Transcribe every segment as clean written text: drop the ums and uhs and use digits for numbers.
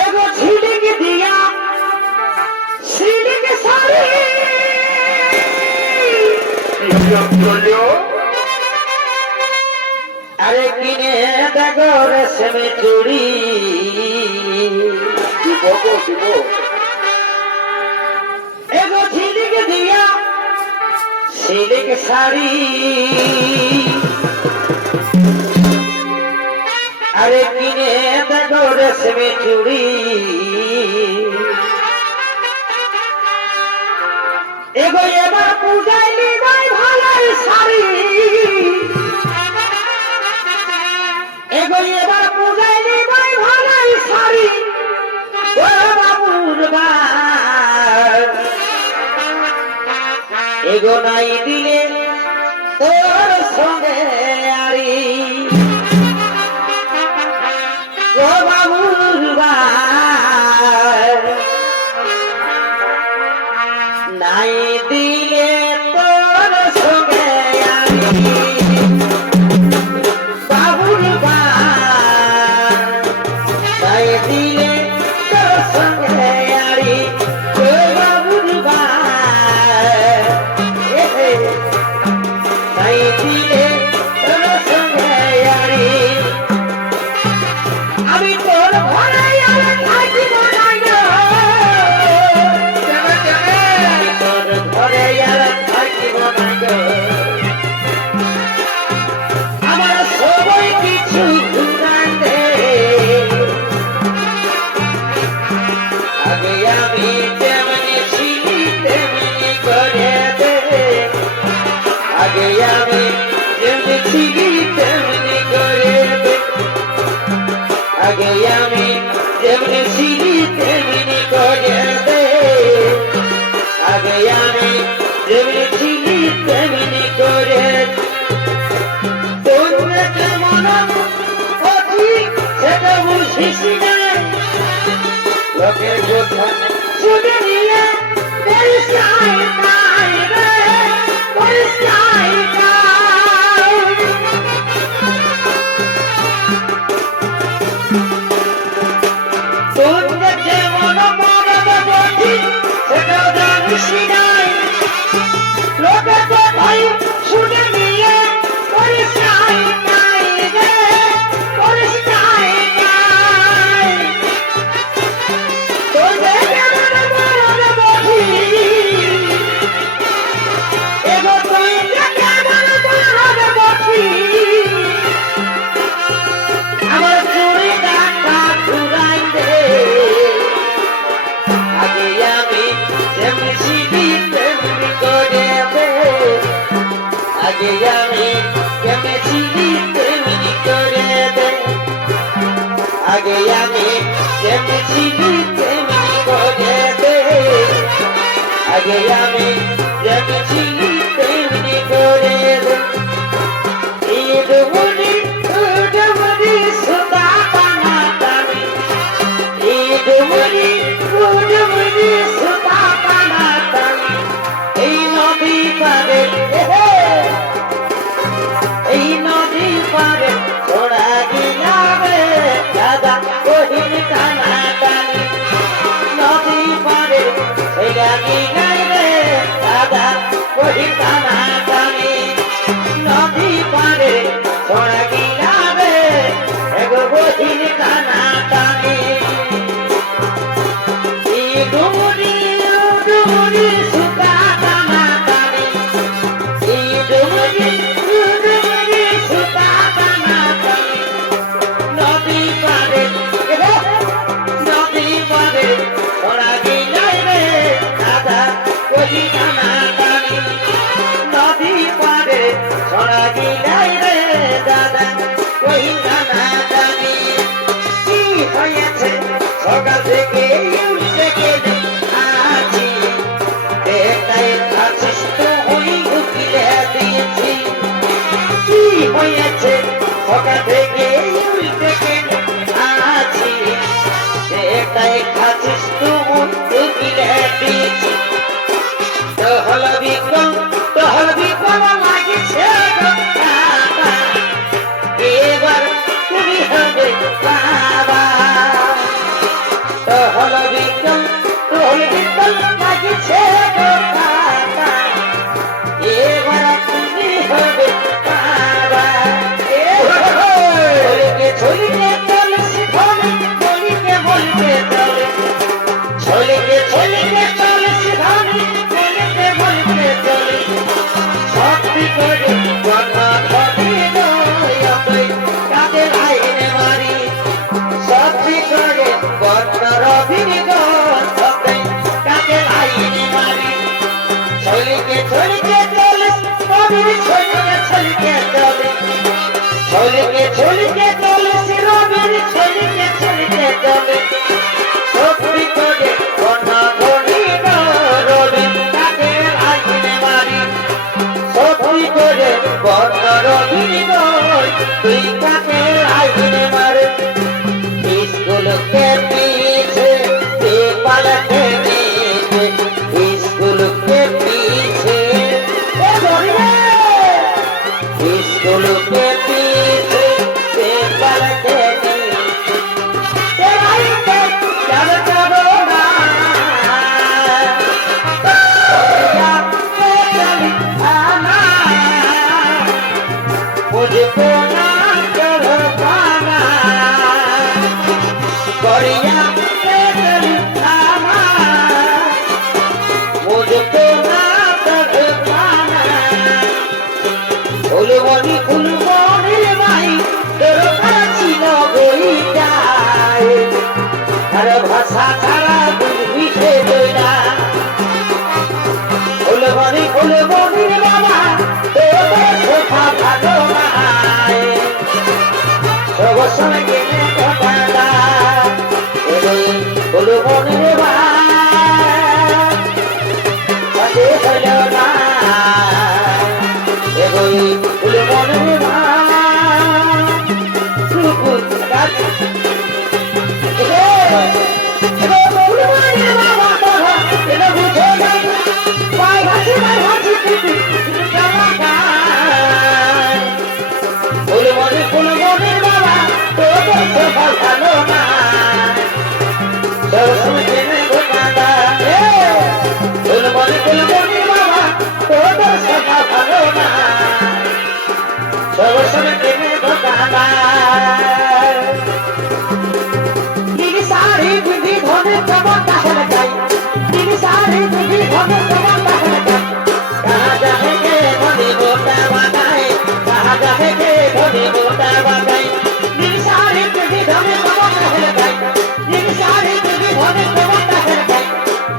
एगो झिलिक दिया झिलिक सारी अरे किने देखो रेशमी चूड़ी एगो झिलिक दिया झिलिक सारी अरे किने देखो रेशमी चूड़ी एगो एबार पूजाय निबाय भाলাই শাড়ি एगो एबार पूजाय निबाय भाলাই শাড়ি ও বাবুর বার एगो নাই দিলে তোর সঙ্গে আরি ও বাবুর বার নাই দিলে তোর সঙ্গে আরি বাবুর বার নাই দিলে তোর সঙ্গে আরি ও বাবুর বার নাই দিলে তোর সঙ্গে আরি আমি তোর ঘরে আর থাকিব না গো আমি তোর ঘরে আর থাকিব না গো আমার সবাই কিছু ঘুরান দে আগে আমি তেমনি ছিলি তেমনি করে দে আগে আমি যেমনি ছিলি তেমনি করে দে আগে আমি যেমনি ছিলি তেমনি করে দে আগে আমি যেমনি ছিলি তেমনি করে তোমরা কেমন অতি সেটা বুঝিস না লোকের কথা শুনে নিয়ে পরিষ্কার নাই রে পরিষ্কার নাই তোমরা যেমন মরদ বলি সেটা জানিস নাই লোকের কথাই শুনে নিয়ে পরিষ্কার নাই রে পরিষ্কার নাই তোমরা যেমন মরদ বলি এগো তোমরা কেমন মরদ বলি আমার চুরি ডাকা ঘুরাই দে আগে আমি যেমনি ছিলি তেমনি করে দে আগে আমি যেমনি ছিলি তেমনি করে দে আগে আমি যেমনি ছিলি তেমনি করে দে আগে আমি যেমনি ছিলি তেমনি করে দে ঈদমুনি ঈদমুনি সুতা টানা টানি ঈদমুনি ঈদমুনি সুতা টানা টানি এই নদী পারে এই নদী পারে ছোড়া গিলাবে দাদা কহিন টানা টানি নদী পারে ছেড়া গিলাই রে দাদা কহিন টানা টানি নদী পারে ছোড়া গিলাবে এগো কহিন টানা টানি ঈদমুনি ঈদমুনি সুতা টানা টানি ঈদমুনি ঈদমুনি সুতা টানা টানি নদী পারে ছোড়া গিলাই রে দাদা কহিন টানা টানি নদী পারে ছোড়া গিলাই রে দাদা কহিন টানা টানি কি হয়েছে সকাল থেকে উঠতে গেলে আছি এটাই আছিস তুই উকিলে দিয়েছি কি হয়েছে সকাল থেকে উঠতে গেলে আছি এটাই খাচ্ছিস তুই উকিলে দিয়েছি তহল বিকল লাগিছে রবে সত্যি করে কন্যা ধনী রবে তাকে আইনে মারি সত্যি করে কন্যা রবি তুই তাকে আইনে মারে স্কুল के पीछे पेपर के नीचे स्कूल के पीछे स्कूल के पीछे पेपर के नीचे चल चलो ना मुझको ना करो पाना बढ़िया मुझको ना कर पाना फुलमणि फुलमणि भाई তোর কাছে নগরী যায় আর ভাষা ছাড়া বুঝবি সে না ফুলমণি ফুলমণি বাবা তোর কথা ভালো নাই সব সময় কেনে কথা ফুলমণি ভাই হলো না এগোই ফুলমণি ফুলমণি ফুলমণি বাবা তোর ভালো না ফুলমণি ফুলমণি বাবা তোর সভা ভালো না সব সময় প্রেমে ধোকানা তিনি সারি বিধি ধনে তোমার তাহলে যাই তিনি সারি বিধি ধনে তোমার তাহলে যাই কাহা যাহেগে ধনে গোটা বাগাই কাহা যাহেগে ধনে গোটা বাগাই তিনি সারি বিধি ধনে তোমার তাহলে যাই তিনি সারি বিধি ধনে তোমার তাহলে যাই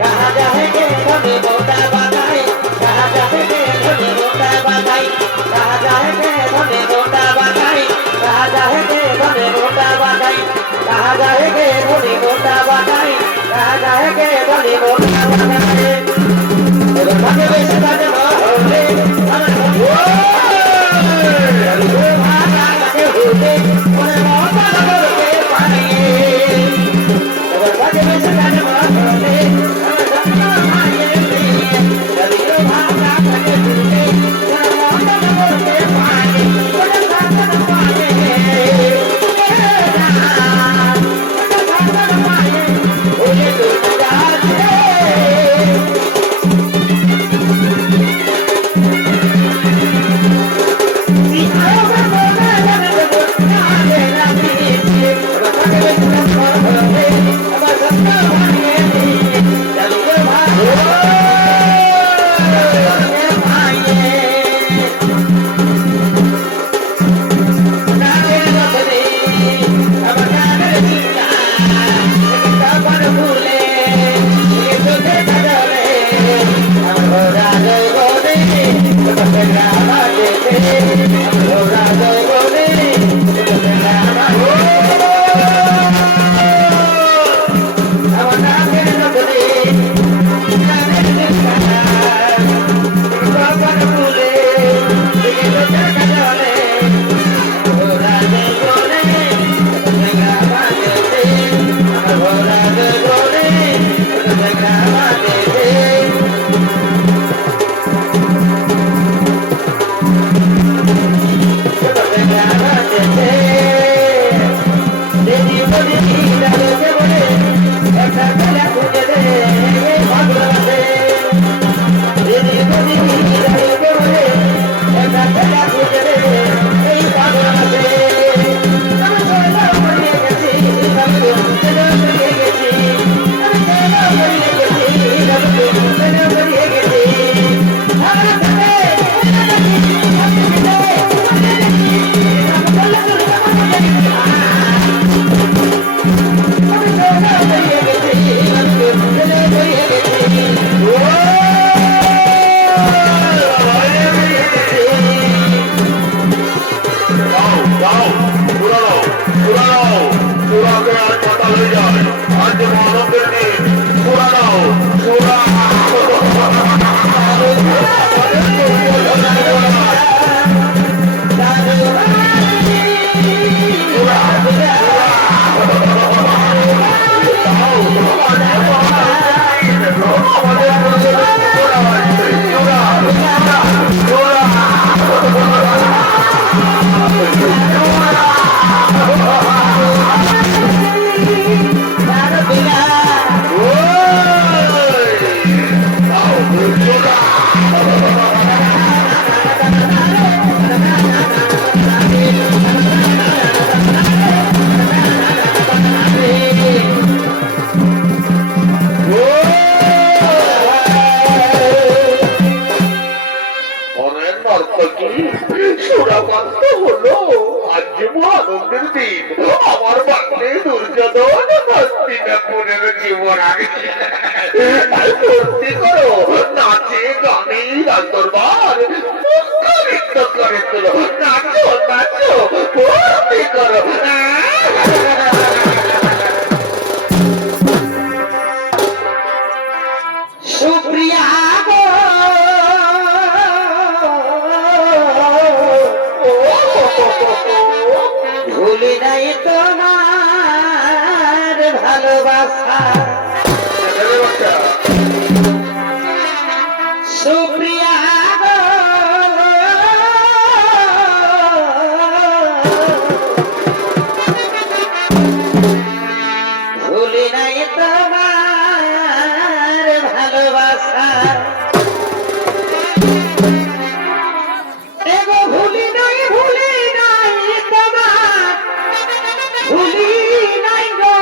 কাহা যাহেগে ধনে গোটা বাগাই কাহা যাহেগে ধনে গোটা বাগাই কাহা যাহেগে ধনে গোটা বাগাই কাহা যাহেগে ধনে গোটা বাগাই কাহা যাহেগে ধনে গোটা বাগাই কাহা যাহেগে ধনে গোটা বাগাই এবার ভাগে বেশি কাজে হলে আমার ভাগা কাজে হলে মনে মহতা করতে পারি এবার ভাগে বেশি কাজে হলে আমার সন্তান ভাইয়ের মেয়ে ভাগা কাজে হলে মনে মহতা করতে পারি মনে সন্তান ভাইয়ের I'm বললো আজ যে আনন্দের দিন, আমার বাড়িতে দুর্যোধন হস্তিনাপুরের জীবন আগে ভর্তি করো, নাচে গানে রাজদরবার মুখরিত করে তোলো, নাচো নাচো ভর্তি করো। সুপ্রিয়া গো ভুলি নাই তোমার ভালোবাসা। সুপ্রিয়া গো ভুলি নাই তোমার ভালোবাসা। এগো ভুলি নাই তোমার, ভুলি নাই গো।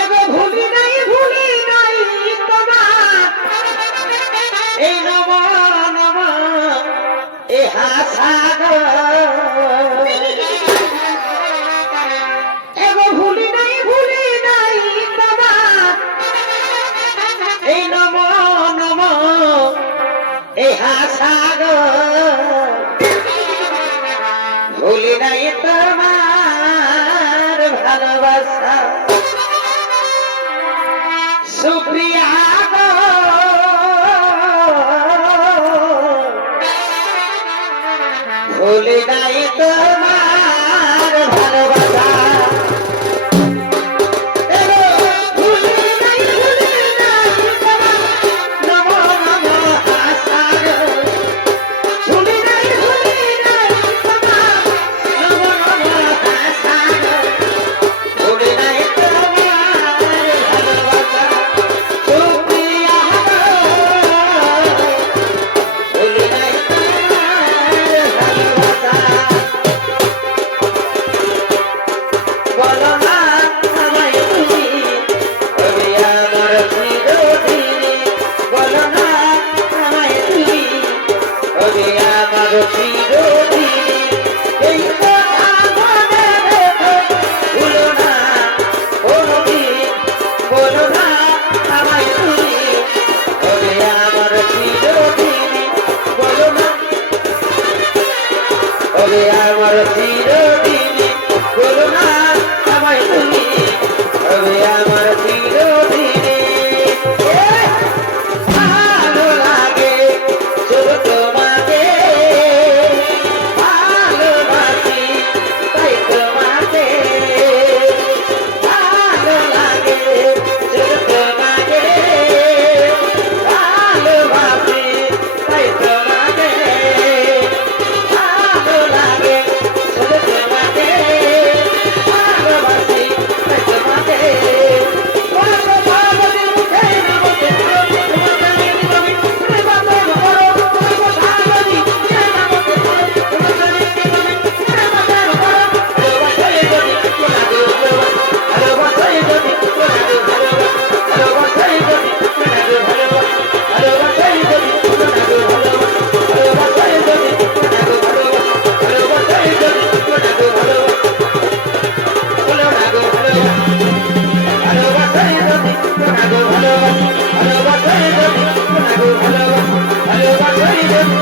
এগো ভুলি নাই তোমার, এই নম নম এ হাসাগর। এগো ভুলি নাই তোমার, এই নম নম এ হাসাগর। ভুলি নাই তোমার ভালোবাসা। সুপ্রিয়া গো ভুলি নাই তোমার ভালোবাসা। এগো ভুলি নাই তোমার, নম নম হাসাগর। ভুলি নাই তোমার, নম নম হাসাগর। ভুলি নাই তোমার ভালোবাসা। সুপ্রিয়া গো ভুলি নাই তোমার ভালোবাসা। বলো না আমায় তুমি, তবে আমার চিরদিন। বলো না আমায় তুমি, তবে আমার চিরদিন। এই কথা মনে রেখো, ভুলো না কোনদিন। বলো না আমায় তুমি, তবে আমার চিরদিন। বলো না তবে আমার চিরদিন। বলো না আমায় তুমি, তবে আমার চিরদিন। ভালো লাগে শুধু তোমাকে, ভালোবাসি তাই তোমাকে। ভালো লাগে শুধু তোমাকে, ভালোবাসি তাই তোমাকে। ভালো লাগে শুধু তোমাকে, ভালোবাসি তাই তোমাকে। বলো ভাবনি মুখে না বলতে পারো, তোমাকে আমি নিবি, তুমি বাবা করো। বলো ভাবনি মুখে না বলতে পারো, তোমাকে আমি নিবি, তুমি বাবা করো। ভালোবাসাই যদি তোমাকে ভালোবাসি, ভালোবাসাই যদি তোমাকে ভালোবাসি, ভালোবাসাই যদি তোমাকে ভালোবাসি, ভালোবাসাই যদি তোমাকে ভালোবাসি, ভালোবাসাই যদি তোমাকে ভালোবাসি, ভালোবাসাই যদি তোমাকে ভালোবাসি। বলো না গো ভালোবাসি, ভালোবাসাই যদি তোমাকে ভালোবাসি, ভালোবাসাই যদি তোমাকে ভালোবাসি, ভালোবাসাই যদি